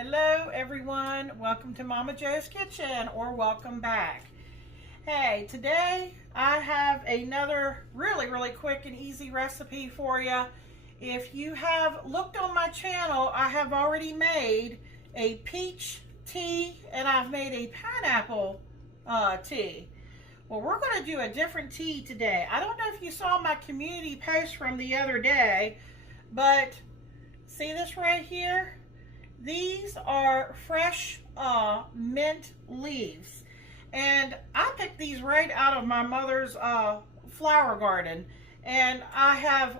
Hello everyone, welcome to Momma Jo's Kitchen, or welcome back. Hey, today I have another really quick and easy recipe for you. If you have looked on my channel, I have already made a peach tea and I've made a pineapple tea. Well, we're going to do a different tea today. I don't know if you saw my community post from the other day, but see this right here? These are fresh mint leaves, and I picked these right out of my mother's flower garden, and I have,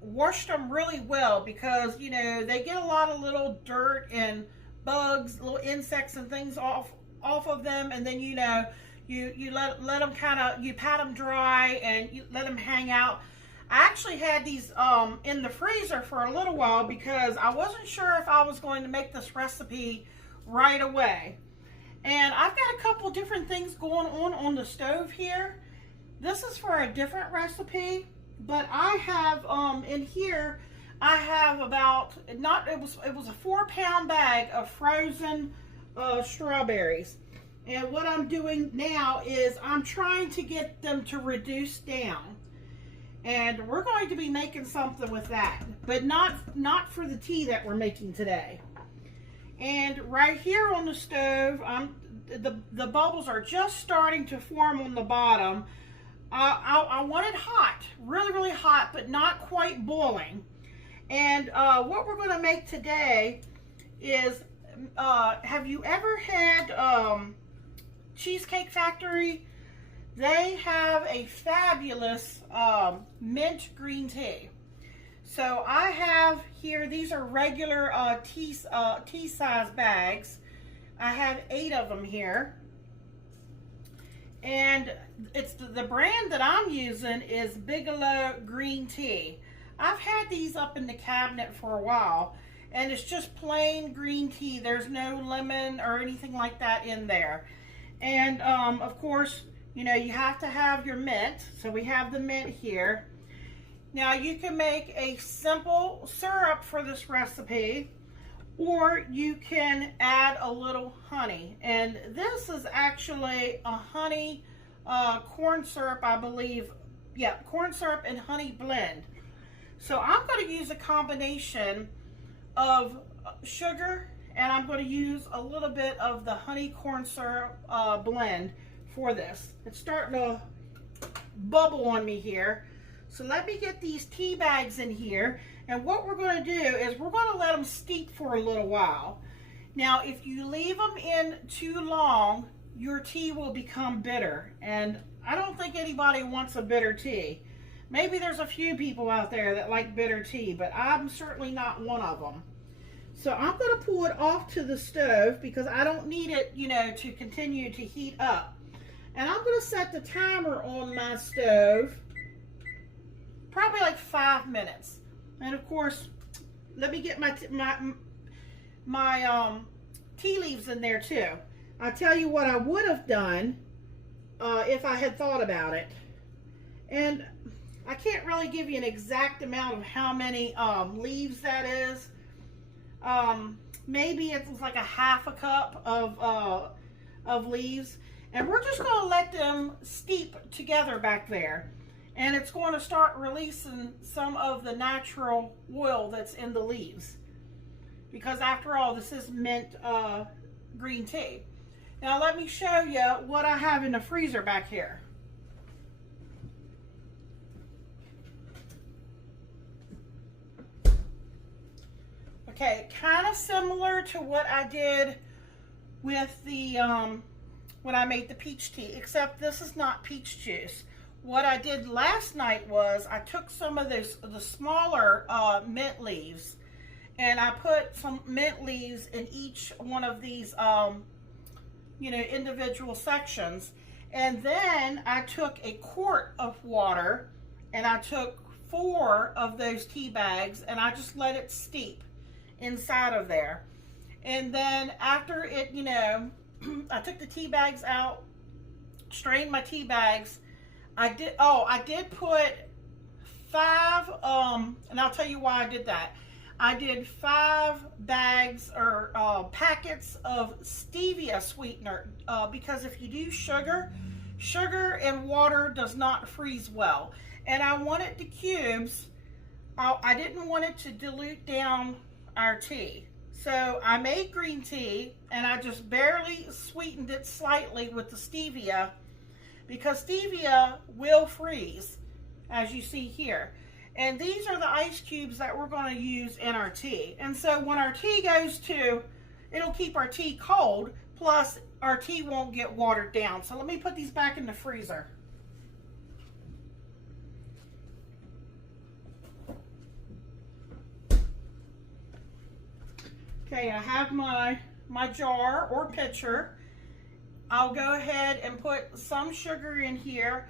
washed them really well because, they get a lot of little dirt and bugs, little insects and things off of them, and then, you let them you pat them dry and you let them hang out. I actually had these in the freezer for a little while because I wasn't sure if I was going to make this recipe right away. And I've got a couple different things going on the stove here. This is for a different recipe, but I have in here I have about it was a 4-pound bag of frozen strawberries. And what I'm doing now is I'm trying to get them to reduce down. And we're going to be making something with that, but not for the tea that we're making today. And right here on the stove, the bubbles are just starting to form on the bottom. I want it hot, really hot, but not quite boiling. And what we're going to make today is, have you ever had Cheesecake Factory? They have a fabulous mint green tea. So I have here, these are regular tea size bags. I have 8 of them here. And it's the brand that I'm using is Bigelow Green Tea. I've had these up in the cabinet for a while, and it's just plain green tea. There's no lemon or anything like that in there. And of course, you have to have your mint. So we have the mint here. Now you can make a simple syrup for this recipe, or you can add a little honey. And this is actually a honey corn syrup, I believe. Yeah, corn syrup and honey blend. So I'm going to use a combination of sugar, and I'm going to use a little bit of the honey corn syrup blend for this. It's starting to bubble on me here. So let me get these tea bags in here, and what we're going to do is we're going to let them steep for a little while. Now if you leave them in too long, your tea will become bitter, and I don't think anybody wants a bitter tea. Maybe there's a few people out there that like bitter tea, but I'm certainly not one of them. So I'm going to pull it off to the stove because I don't need it, to continue to heat up. And I'm going to set the timer on my stove, probably like 5 minutes. And of course, let me get my tea leaves in there too. I'll tell you what I would have done if I had thought about it. And I can't really give you an exact amount of how many leaves that is. Maybe it's like a half a cup of leaves. And we're just going to let them steep together back there. And it's going to start releasing some of the natural oil that's in the leaves. Because after all, this is mint green tea. Now let me show you what I have in the freezer back here. Okay, kind of similar to what I did with the when I made the peach tea, except this is not peach juice. What I did last night was I took some of the smaller mint leaves, and I put some mint leaves in each one of these individual sections, and then I took a quart of water and I took 4 of those tea bags and I just let it steep inside of there. And then after it, I took the tea bags out, strained my tea bags. I did put 5, and I'll tell you why I did that. I did 5 bags or packets of stevia sweetener because if you do sugar and water does not freeze well. And I wanted the cubes, I didn't want it to dilute down our tea. So I made green tea and I just barely sweetened it slightly with the stevia because stevia will freeze, as you see here. And these are the ice cubes that we're going to use in our tea. And so when our tea goes to, it'll keep our tea cold, plus our tea won't get watered down. So let me put these back in the freezer. Okay, I have my jar or pitcher. I'll go ahead and put some sugar in here.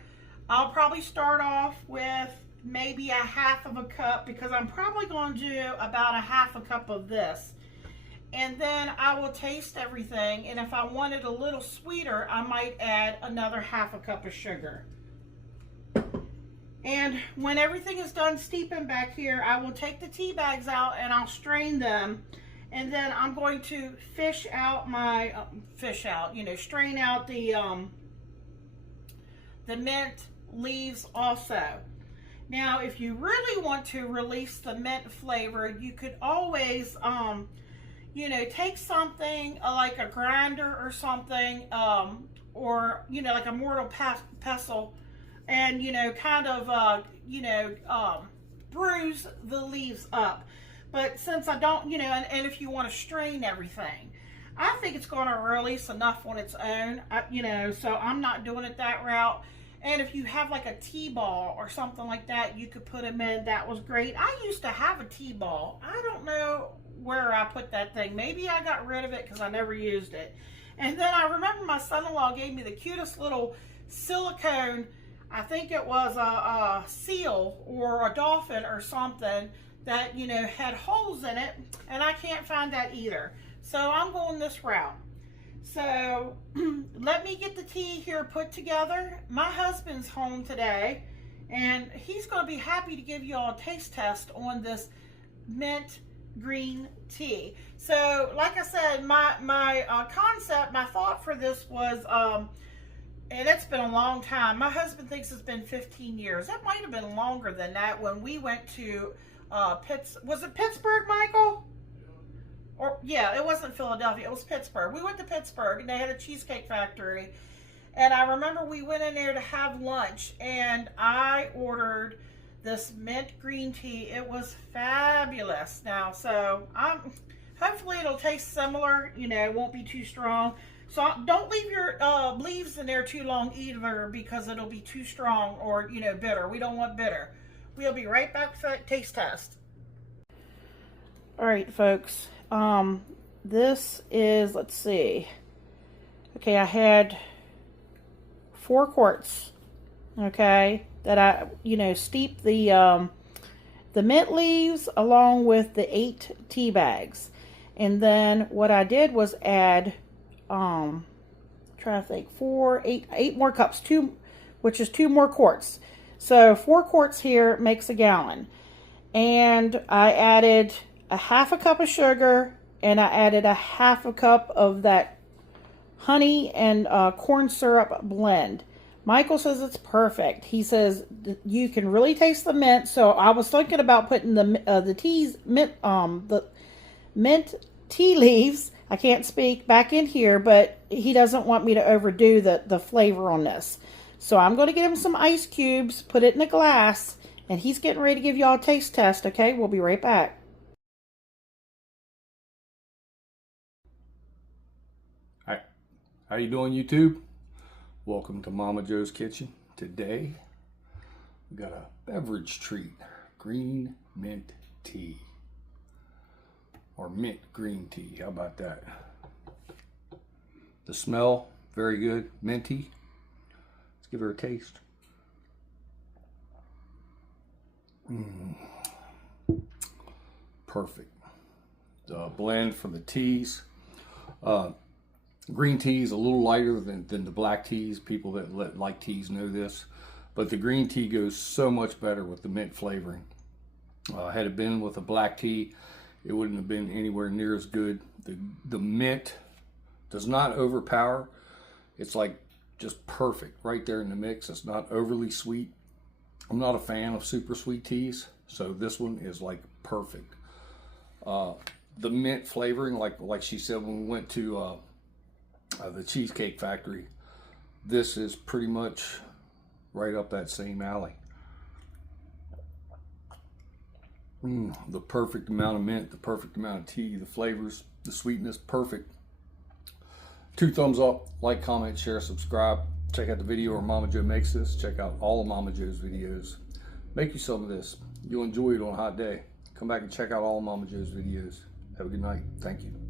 I'll probably start off with maybe a half of a cup because I'm probably going to do about a half a cup of this. And then I will taste everything, and if I want it a little sweeter, I might add another half a cup of sugar. And when everything is done steeping back here, I will take the tea bags out and I'll strain them. And then I'm going to fish out my, strain out the mint leaves also. Now, if you really want to release the mint flavor, you could always, take something like a grinder or something, or, like a mortar pestle, and, bruise the leaves up. But since I don't, and if you want to strain everything, I think it's going to release enough on its own, so I'm not doing it that route. And if you have like a tea ball or something like that, you could put them in. That was great. I used to have a tea ball. I don't know where I put that thing. Maybe I got rid of it because I never used it. And then I remember my son-in-law gave me the cutest little silicone, I think it was a seal or a dolphin or something that, had holes in it. And I can't find that either. So I'm going this route. So let me get the tea here put together. My husband's home today and he's going to be happy to give you all a taste test on this mint green tea. So like I said, my concept, my thought for this was, and it's been a long time. My husband thinks it's been 15 years. That might have been longer than that when we went to was it Pittsburgh, Michael? Or, yeah, it wasn't Philadelphia, it was Pittsburgh. We went to Pittsburgh and they had a cheesecake factory. And I remember we went in there to have lunch and I ordered this mint green tea. It was fabulous. Now, so hopefully it'll taste similar, it won't be too strong. So don't leave your leaves in there too long either because it'll be too strong or, bitter. We don't want bitter. We'll be right back for that taste test. All right, folks. This is, let's see. Okay, I had 4 quarts, okay, that I, steeped the mint leaves along with the 8 tea bags. And then what I did was add, try to think, 8 more cups, which is 2 more quarts. So 4 quarts here makes a gallon. And I added a half a cup of sugar, and I added a half a cup of that honey and corn syrup blend. Michael says it's perfect. He says you can really taste the mint. So I was thinking about putting the mint tea leaves, I can't speak, back in here, but he doesn't want me to overdo the flavor on this. So I'm going to get him some ice cubes, put it in a glass, and he's getting ready to give y'all a taste test. Okay, we'll be right back. How you doing, YouTube? Welcome to Momma Jo's Kitchen. Today, we got a beverage treat, green mint tea. Or mint green tea, how about that? The smell, very good, minty. Let's give her a taste. Perfect. The blend for the teas. Green tea is a little lighter than the black teas. People that like teas know this. But the green tea goes so much better with the mint flavoring. Had it been with a black tea, it wouldn't have been anywhere near as good. The mint does not overpower. It's like just perfect right there in the mix. It's not overly sweet. I'm not a fan of super sweet teas, so this one is like perfect. The mint flavoring, like she said when we went to the Cheesecake Factory, this is pretty much right up that same alley. The perfect amount of mint, the perfect amount of tea, the flavors, the sweetness, perfect. 2 thumbs up, like, comment, share, subscribe. Check out the video where Momma Jo makes this. Check out all of Momma Jo's videos. Make you some of this. You'll enjoy it on a hot day. Come back and check out all of Momma Jo's videos. Have a good night. Thank you.